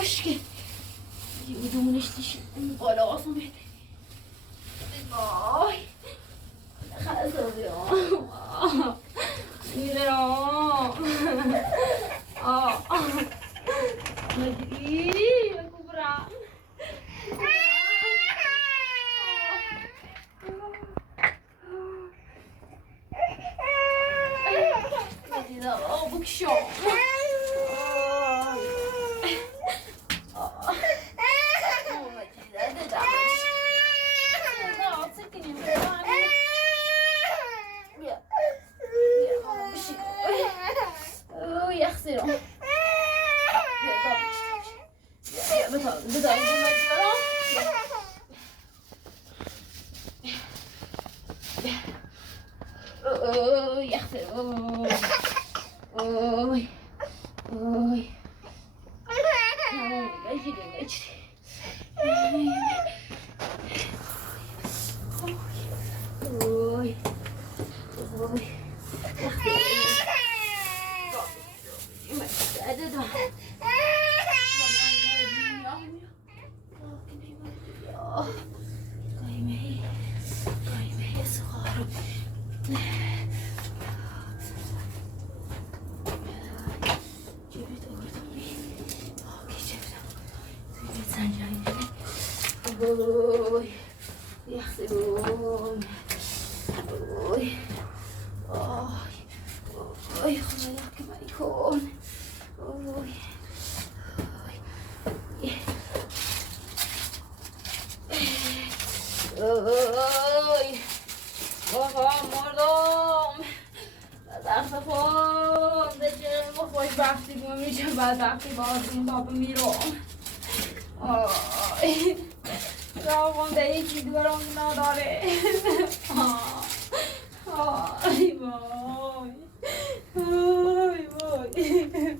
خشکه یه دومونش دیشون این بالا آسان بهده وای خزابی میره نگیری کبرم نگیده بکشم بابا مردم دست خون بچه ما خوشبختی میشه بدبختی باز این بابا میرم راون ده یکی دورم نداره آی وای آی وای